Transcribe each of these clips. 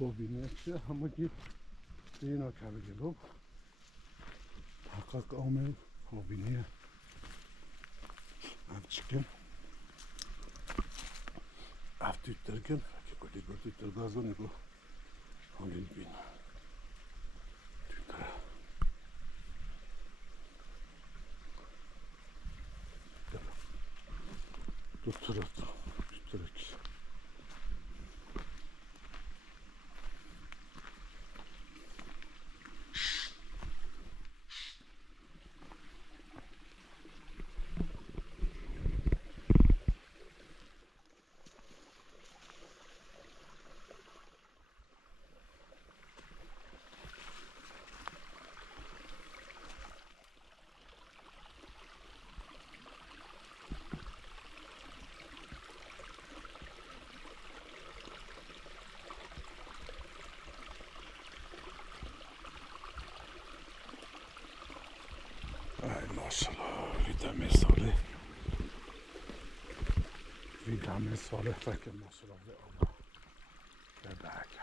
خوبینه چه همگی اینا کرده گلوب حقق آمل خوبینه همچکن افتید درگن که گلی تردازو نگو همین بین توی tutturak. Maşallah, vidame sale fekk maşallah ve Allah ve bereket.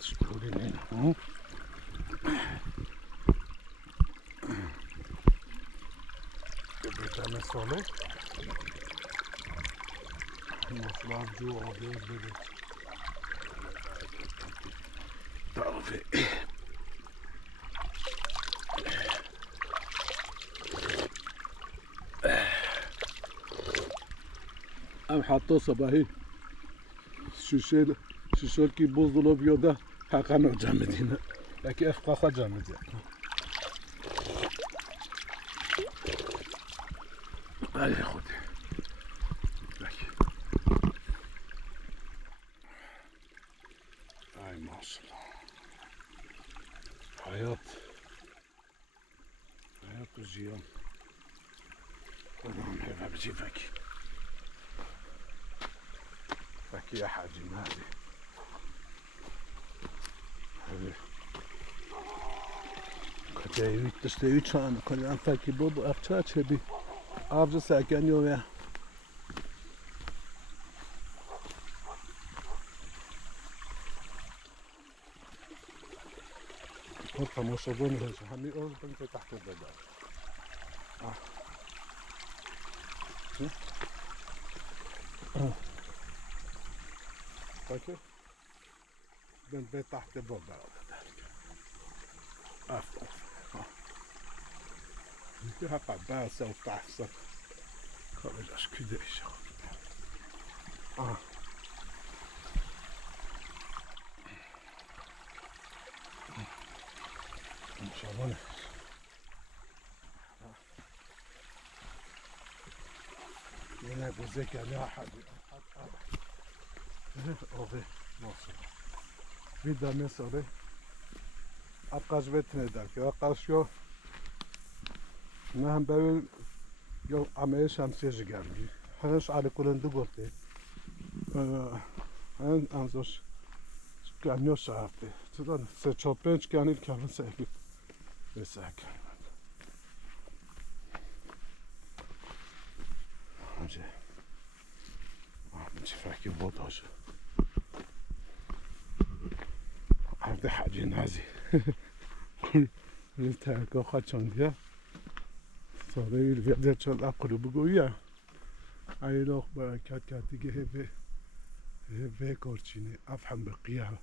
Şükürler olsun. Vidame sale. Maşallah jo ağız dedi. Tabii. ام حتی صباحی شیشل کی بزدلو بیاده حقا جمع دینه لکی افقاقا جمع دینه ای خودی لکی ای ماشالله حیات و جیان کدام هیوه بجی فکی فكي يا حاجي مالي هذي كتاي تشتري شان كل يوم فكي بابا أفتح شبي أفضل ساكن يوميا كنت مشغول هذا همي أول بنت تحت البدر اوكي بنت تحت الباب افضل انت هبقى باسه وتحصل خرجش كده ايش ان شاء الله هنا بوزيك عليها حد اوه ناصر vidame sale ابقاش بتنه که آقاشو نه هم باید یا عمه شمسیه جگرمی هنش علی کلنده گفته هن انزوش کنیا شرفته چرا سه چهار پنج کنیل کلن سهلی بسه کنیم همچه همچه فکر بود هاشه عرض حاجی نازی این ترکا خواهد چندیه ساله ویدیو چند اقلو بگویه ایلاخ برکت کرد دیگه هفه کارچینه افهم بقیه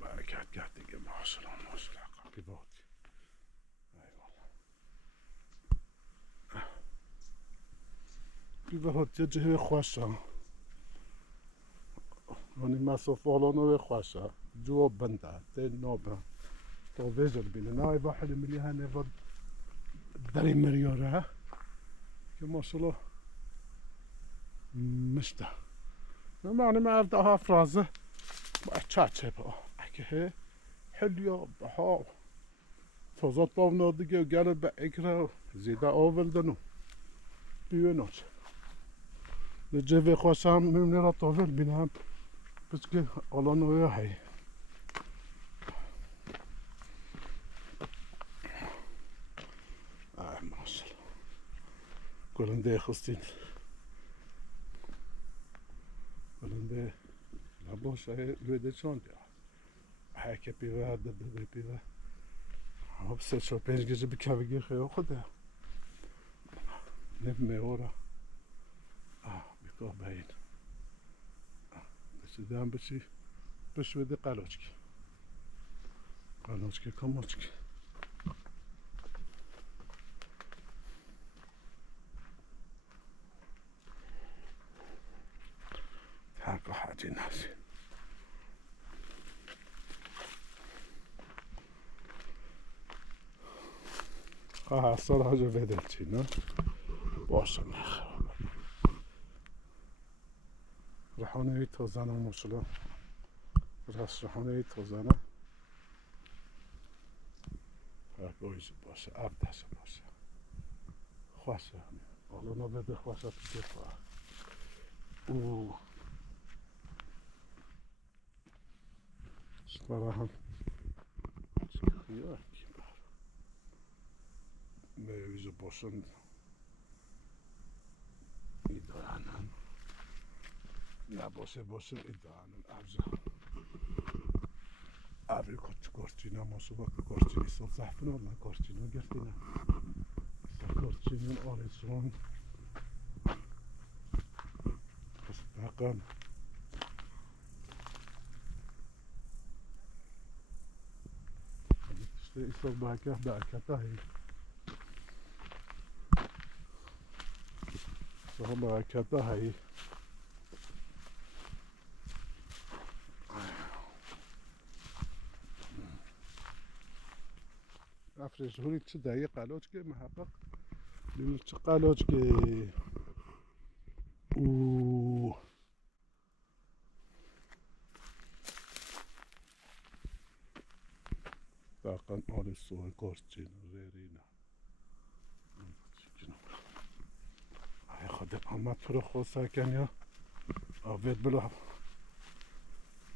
برکت کرد دیگه ماشالله قبلی بادی ایوالا بی جهه خوشه یعنی مسافه آلانو خوشه جواب بنده ده نابه تا ویجر بینه نه ایوا حلی ملی هنه و دری مریاره که ماشالله مشته معنی ما افده ها فرازه با چه با اکه حلیا ها تازاد باونا دیگه گره به اکره زیده آوردنو بیوناش جوه خواسته هم میمونه را تاول بینه هم بس که آلانوی هی ماشالله گلنده خستین گلنده نباشه ویده چون دیا هک پیوه دده پیوه هم 3-4-5 gece bir kavga yok da ne meora bir kahveyin بس دام بچی بشوده قلاچکی کاماچکی تاکو حاجی ناسی سال حاجه بدل چی نه باشه نخرم رحانه توزانه مشلا راست رحانه توزانه گویش باشه عبدش باشه خوشه حالا نبده خوشه تو دفاع او شکاره هم چیه میویز باشن ایدانن نباشه باشن ایدانن ابری کارچینا ماسو با کارچینی سال زحفن olma کارچینا گرتینه کارچینون آرزون پس بقم işte İslam berkata hay İslam berkata hay افرش هونی چه دایی قلاج که محقق ببین چه قلاج که او دقیقا آل سوه کارچین ریرینا ای خودم آمد تو رو خوصه کن یا آوید بلا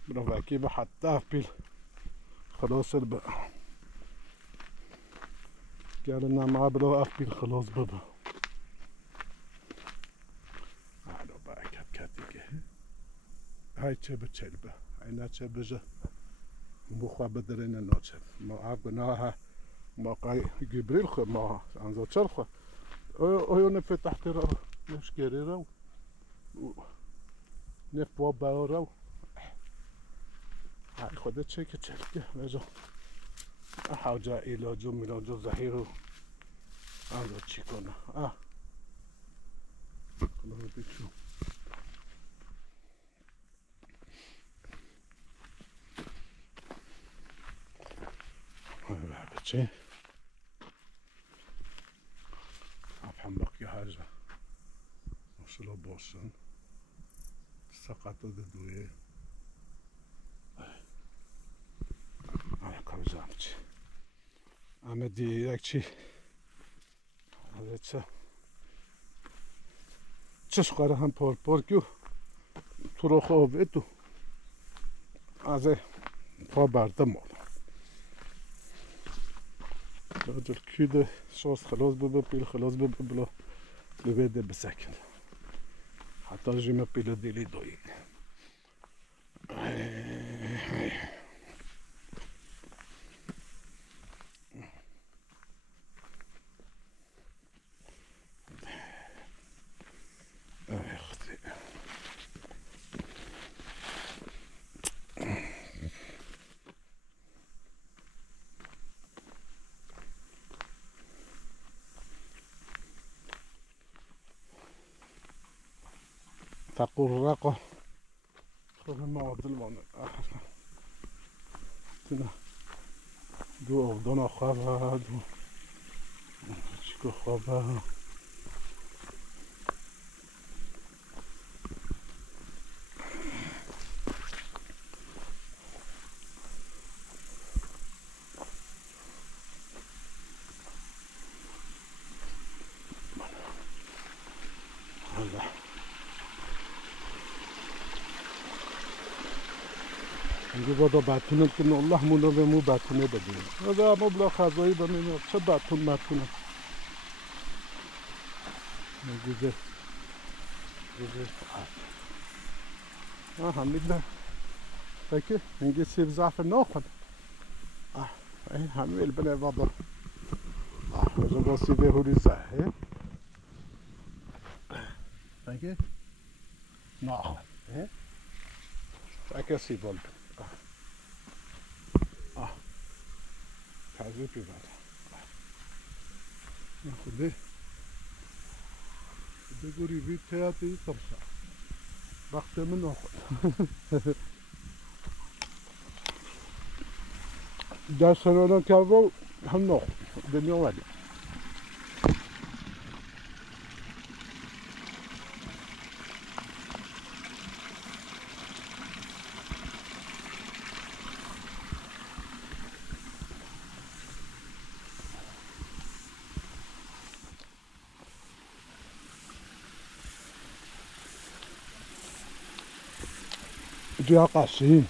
وکی به حتی افیل خلاص البا قالنا معاه بلا أفبيل خلاص بابا أنا بقى كاتيكي هاي تشبه تشلبة هاي ناتشبه جا مخوا بدرنا ناتشب ما عبناها ما قاي جبريل خو ما أنزل شرخة أيو نفتح ترى مش كريرة نفوا باورا هاي خدت شيء كتشلبة رجع حاجة إلى جملة زهيرو أنا چی کنه خدا بچو بچه افهم باقی حاجه ماشاءالله باشن سقط دوی ayakkabı amca. Ama diyerek çi. Evet. Çiş kara hem por ki turu خوب تو از پا بردم ol. راجل küde şos خلاص ببه پیل خلاص ببه بلا ببده بسکن. حتی جیم پیل دیلی دوی. تقرقه خب معادل مانه تنا دو اغدان خوابه دو چیکو خوابه میگه بادا بتونه کنه الله مولا به مو بتونه بده هذا مبلغ غذایی بمینه چه بتون گوزه همین فکر اینگه سیب زعفر ناخد این همه البنه وضع وزن با سیبه هوری زهه فکر ناخد فکر سیب البن تازه بیبرد خوده بگوری بی تیاتی طرشا وقت من ناخد در سنانا کرده هم ناخد دنیا ولی جا قاسين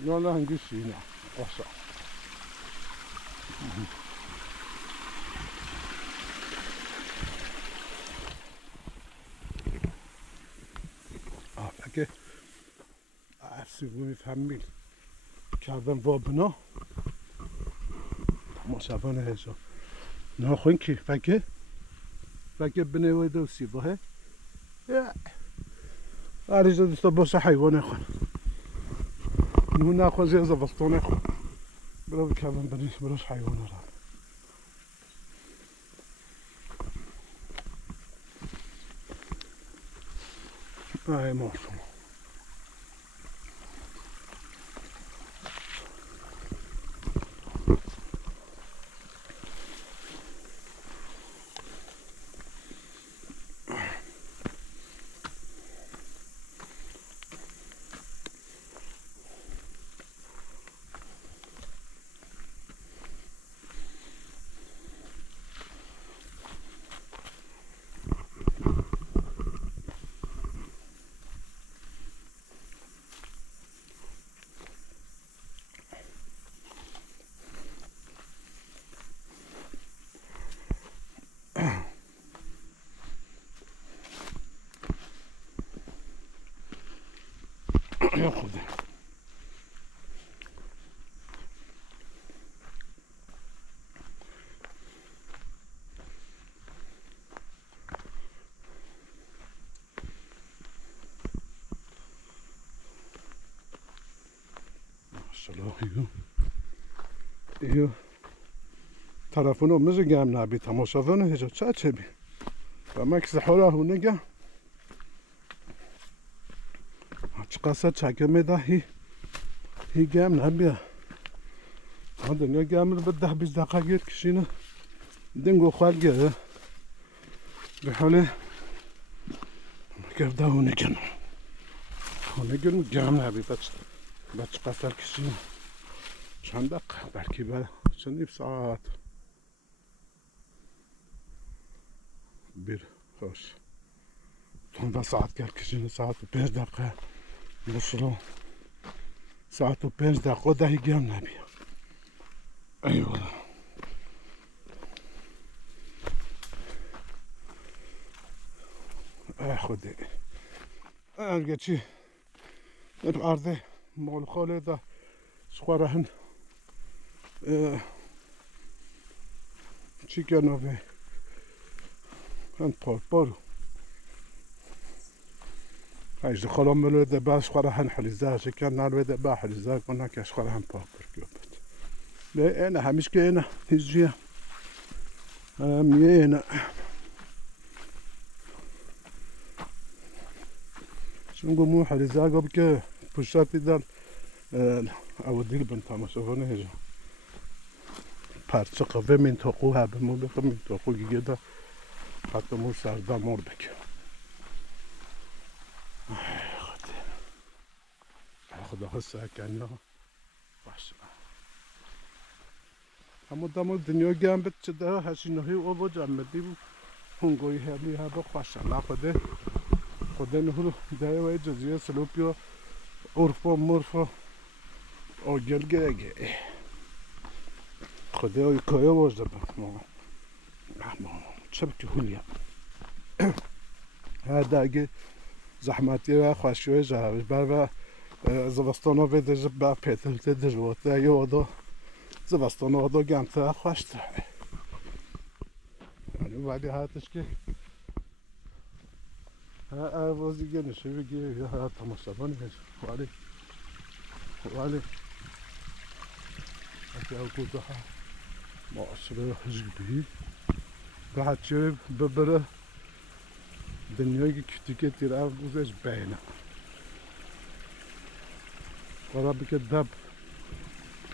يلا هنقسينا قصة اوكي سيبوني تحمل كذا فوبنا ما شافنا هيجا ناخذ كيف فكر بني ويدو سيبه هي أريد أن تبص حيوان أخوان هنا أخوان زي زبطون أخوان بلا كلام بني بلاش حيوان هاي موسم ياخذ شلون ايوه تلفنو مزگم نبی تماشاون هجا چه بی و مکس حالا هونگه قصد چکمه ده هی گم نبیه ها دنیا گم رو به 10-20 دقیقه گیر کشینه دنگو خلقه به حال گفته هونگه گم نبی بچه قصد کشینه چند دقیقه بلکه به چند ساعت bir خوش 15 saat gel kişinin saat 5 dakika nasıl saat 5 dakika dahi gelmiyor. Eyvallah. خودی اگه چی ardı مال خاله da سخورهن چی کنه هن پارو هايش خلهم ملو ده باش خورا هن حليزا شكان نالو ده با حليزا كنا كاش خورا هن بابر كيوبت لا انا همش كاينه هجيه مينا شنو مو حليزا قبل كه بوشاتي دال او ديل بنت ما شوفونه هجا parça kahve min toku habe mu be min toku gida hatta mu sarda morbek خدا هسه کنه باش اما دم دنیا گم بد چه ده هشینوهی او با جمعی هنگوی هلی ها با خوشم خدا نهلو ده و جزیره سلوپیو عرفا مرفا آگل گه خدا ای کایا باش دبم شبكة هوليا هذا اگه زحمتی و خوشوی جراوش بر زبستانا ویده جبه پیتلته دجواته یادا زبستانا دا گمته خوشتره یعنی ولی هاتش که ها اوازی گنشه بگی یا ها تماشابانی هش ولی اگه او کده ها معاشره حجبی به هچه ببره دنیای kütüke tira guzes beyne. Kara bir kedab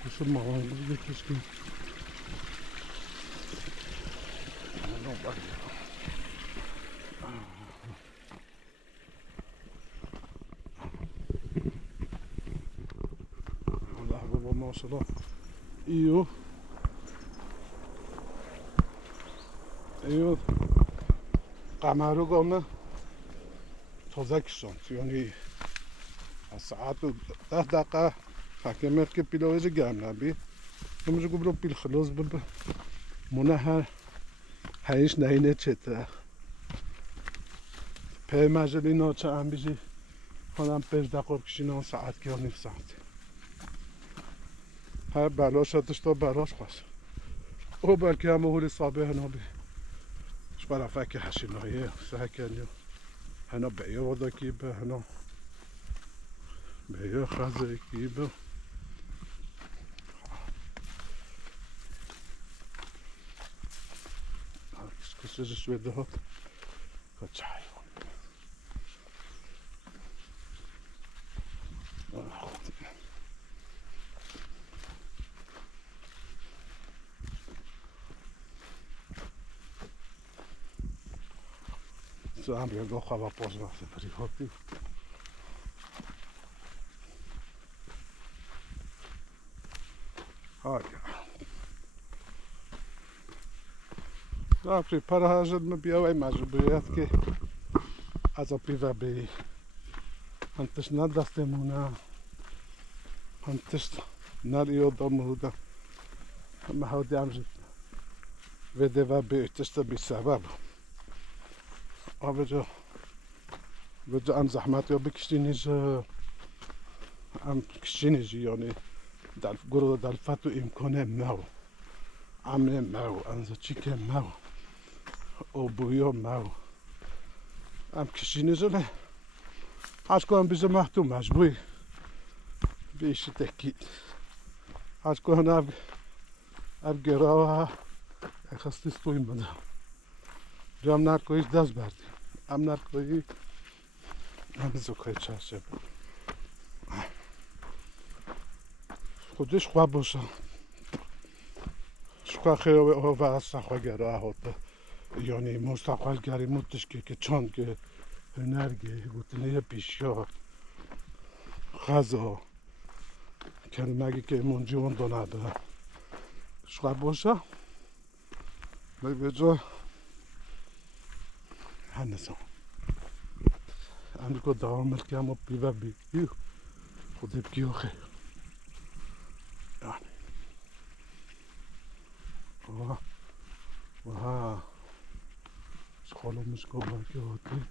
kuşu mağangız getirsin. Allah baba maşallah. İyi o. İyi o. قمر گامه تازه کشاند یعنی از ساعت 10 دقیقه فکر می‌کنم که پیلویج گرم نبی نمیشه گفتم پیل خلاص بب منه هیچ نهینه چته پی مجلی ناچه هم بیشی خودم 5 دقیقه کشیدم ساعت که نیم ساعت هر بلاش هستش تا بلاش خواست او بلکه هم هولی صابه نبی شبارا فاكهة حشيناية ساكن هنا بيا وضا كيبه هنا بيا خازة كيبه كسر شوي دهات كتشاي هم بیگاه خواه پاس رفته پری خواهی های رفتی پرهاجد مبیاوی مجبوریت که از پیوه بی هنتش ندستمونه هنتش نریو داموده همه ها دیمجد وده و بی تشت بی سبب آبجا ام زحمت یا بکشتینیش ام کشتینیش یعنی در گروه در فتو امکانه ماو عمه ماو انزا چیکه ماو او بویا ماو ام کشتینیش نه هاش کنم بیزه محتو مجبوی بیشی تکید هاش کنم اب گراه اخستی ستویم بده جام نرکویش دست بردیم ام نرکویی ام زوکای چرشه خودش خواه باشه شکوه خیلی و از خواه گره هاته یعنی مستقل گری مدتش که چند که هنرگه گوتنه پیشیا غذا کلمگی که منجیون دانده شکوه باشه بجا هنسان امریکا دوام ملکه اما بیوه بیو خودی بگیو خیلی yani وها خالو مشکل که هاتی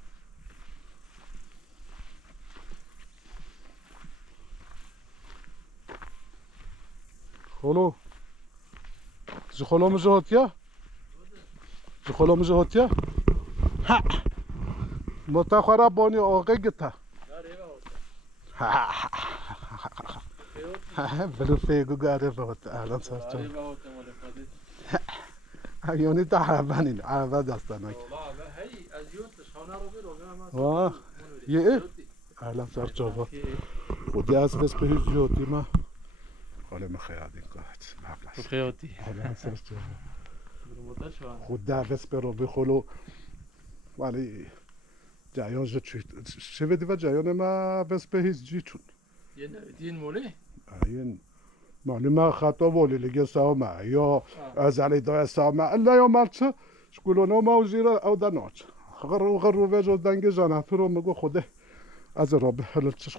خالو جی خالو مجه هاتیا جی خالو مجه هاتیا ها متخرا بانی آقا گتا بلو فيجو قاعد فوت اهلا وسهلا یعنی تا عربانین عربا داستانک هی از یوتش خانه رو بیرون واه یه اهلا وسهلا خودی از بس به یوتی ما حالا ما خیادین قاعد تو خیاطی اهلا وسهلا خود دعوت برو بخلو ولی جایان چه بدی و جایان ما بس به هیچ جی چون یه نویدین مولی این معلومه خطا ولی لگه سامه یا از علی دای سامه الا یا مرچه شکلونا ما و زیره او دناچ غرو وجه دنگ جانتو رو مگو خوده از رابه حلت چش